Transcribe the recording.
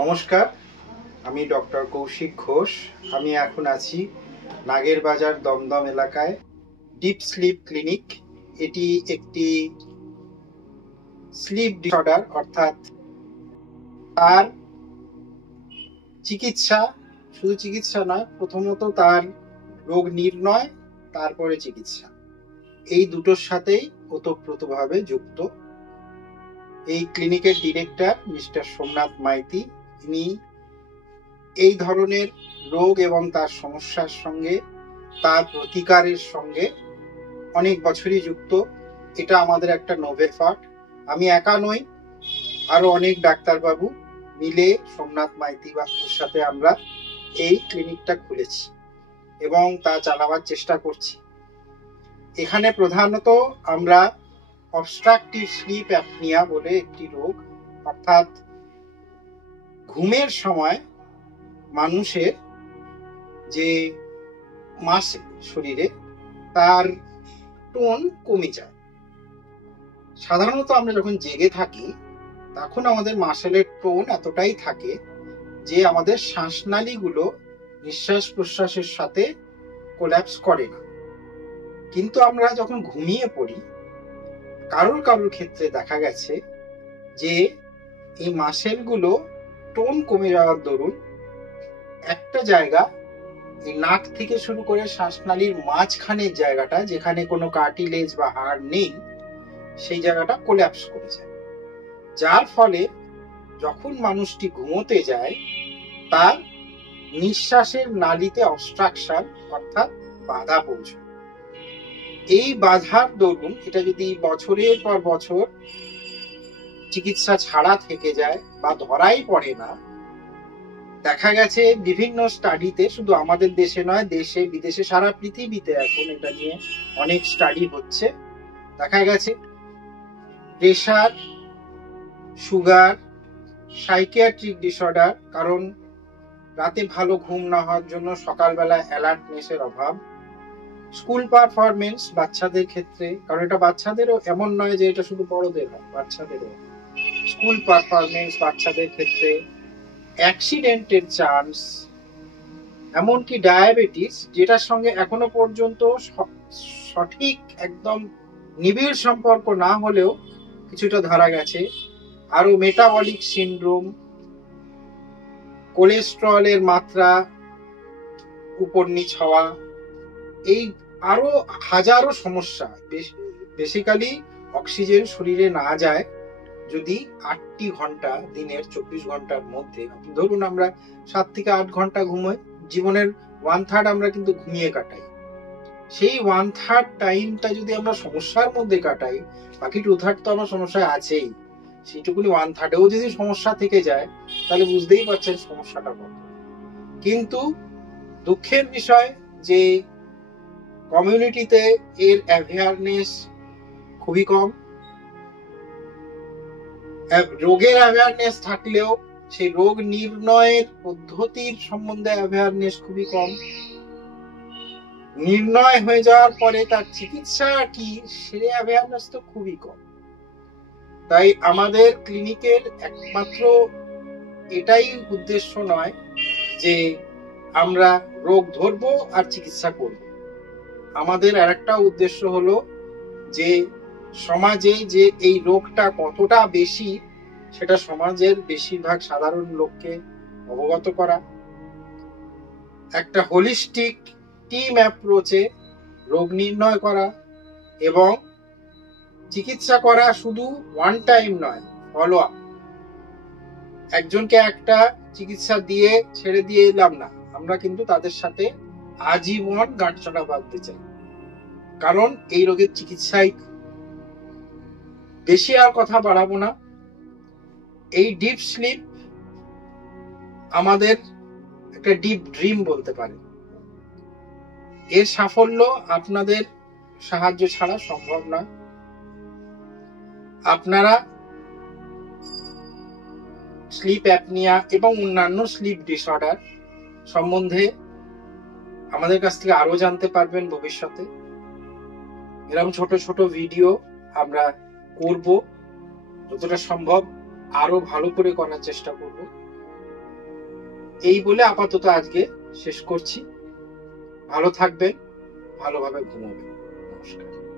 নমস্কার, আমি ডক্টর কৌশিক ঘোষ। আমি এখন আছি নাগেরবাজার দমদম এলাকায় ডিপ স্লিপ ক্লিনিক। এটি একটি স্লিপ ডিসঅর্ডার অর্থাৎ তার চিকিৎসা, শুধু চিকিৎসা নয়, প্রথমত তার রোগ নির্ণয়, তারপরে চিকিৎসা, এই দুটোর সাথেই ওতপ্রোতভাবে যুক্ত। এই ক্লিনিকের ডিরেক্টর মিস্টার সোমনাথ মাইতি। তিনি এই ধরনের রোগ এবং তার সমস্যার সঙ্গে, তার প্রতিকারের সঙ্গে অনেক বছরই যুক্ত। এটা আমাদের একটা নোভেল পার্ট। আমি একা নই, আরো অনেক ডাক্তারবাবু মিলে সোমনাথ মাইতি বাবুর সাথে আমরা এই ক্লিনিকটা খুলেছি এবং তা চালাবার চেষ্টা করছি। এখানে প্রধানত আমরা অবস্ট্রাকটিভ স্লিপ অ্যাপনিয়া বলে একটি রোগ, অর্থাৎ ঘুমের সময় মানুষের যে মাসেল শরীরে তার টোন কমে যায়। সাধারণত আমরা যখন জেগে থাকি তখন আমাদের মাসেলের টোন এতটাই থাকে যে আমাদের শ্বাসনালীগুলো নিঃশ্বাস প্রশ্বাসের সাথে কোল্যাপস করে না। কিন্তু আমরা যখন ঘুমিয়ে পড়ি, কারোর ক্ষেত্রে দেখা গেছে যে এই মাসেলগুলো টোন কমে যাওয়ার দরুন একটা জায়গা, এই নাক থেকে শুরু করে শ্বাসনালীর মাঝখানের জায়গাটা, যেখানে কোনো কার্টিলেজ বা হাড় নেই, সেই জায়গাটা কোল্যাপস করে যায়। যার ফলে যখন মানুষটি ঘুমোতে যায় তার নিঃশ্বাসের নালীতে অবস্ট্রাকশন অর্থাৎ বাধা পৌঁছায়। এই বাধার দরুন এটা যদি বছরের পর বছর চিকিৎসা ছাড়া থেকে যায় বা ধরাই পড়ে না, দেখা গেছে বিভিন্ন স্টাডিতে, শুধু আমাদের দেশে নয়, দেশে বিদেশে সারা পৃথিবীতে এখন এটা নিয়ে অনেক স্টাডি হচ্ছে, দেখা গেছে প্রেশার, সুগার, সাইকিয়াট্রিক ডিসঅর্ডার, কারণ রাতে ভালো ঘুম না হওয়ার জন্য সকালবেলা অ্যালার্টনেসের অভাব, স্কুল পারফরমেন্স বাচ্চাদের ক্ষেত্রে, কারণ এটা বাচ্চাদেরও, এমন নয় যে এটা শুধু বড়দের হয়, বাচ্চাদেরও স্কুল পারফরমেন্স বাচ্চাদের ক্ষেত্রে, অ্যাক্সিডেন্টের চান্স, এমনকি ডায়াবেটিস, যেটার সঙ্গে এখনো পর্যন্ত সঠিক একদম নিবিড় সম্পর্ক না হলেও কিছুটা ধরা গেছে, আরো মেটাবলিক সিন্ড্রোম, কোলেস্টেরলের মাত্রা উপর নিচ হওয়া, এই আরো হাজারো সমস্যা। বেসিক্যালি অক্সিজেন শরীরে না যায় যদি 8টি ঘন্টা দিনের 24 ঘন্টার মধ্যে, ধরুন আমরা 7 থেকে 8 ঘন্টা ঘুমোই, জীবনের 1/3 আমরা কিন্তু ঘুমিয়ে কাটাই। সেই 1/3 টাইমটা যদি আমরা সমস্যার মধ্যে কাটাই, বাকি 2/3 তো আমার সমস্যায় আছেই, সেইটুকুনি 1/3-এও যদি সমস্যা থেকে যায়, তাহলে বুঝতেই পারছেন সমস্যাটা কত। কিন্তু দুঃখের বিষয় যে কমিউনিটিতে এর অ্যাওয়ারনেস খুবই কম। রোগের অ্যাওয়ারনেস থাকলেও সেই রোগ নির্ণয়ের পদ্ধতির সম্বন্ধে অ্যাওয়ারনেস খুবই কম। নির্ণয় হয়ে যাওয়ার পরে তার চিকিৎসা কি, সে অ্যাওয়ারনেস তো খুবই কম। তাই আমাদের ক্লিনিকের একমাত্র এটাই উদ্দেশ্য নয় যে আমরা রোগ ধরবো আর চিকিৎসা করব। আমাদের আরেকটা উদ্দেশ্য হলো যে সমাজে যে এই রোগটা কতটা বেশি, সেটা সমাজের বেশিরভাগ সাধারণ লোককে অবগত করা, একটা হোলিস্টিক টিম অ্যাপ্রোচে রোগ নির্ণয় করা এবং চিকিৎসা করা, শুধু ওয়ান টাইম নয়, ফলো আপ। একজনকে একটা চিকিৎসা দিয়ে ছেড়ে দিয়ে এলাম না, আমরা কিন্তু তাদের সাথে আজীবন গাঁটছড়া বাঁধতে চাই, কারণ এই রোগের চিকিৎসাই। বেশি আর কথা বাড়াবো না। এই ডিপ স্লিপ আমাদের একটা ডিপ ড্রিম বলতে পারে। এর সাফল্য আপনাদের সাহায্য ছাড়া সম্ভব নয়। আপনারা স্লিপ অ্যাপনিয়া এবং অন্যান্য স্লিপ ডিসঅর্ডার সম্বন্ধে আমাদের কাছ থেকে আরো জানতে পারবেন ভবিষ্যতে। এরকম ছোট ছোট ভিডিও আমরা করব, যতটা সম্ভব আরো ভালো করে করার চেষ্টা করব। এই বলে আপাতত আজকে শেষ করছি। ভালো থাকবেন, ভালোভাবে ঘুমাবেন। নমস্কার।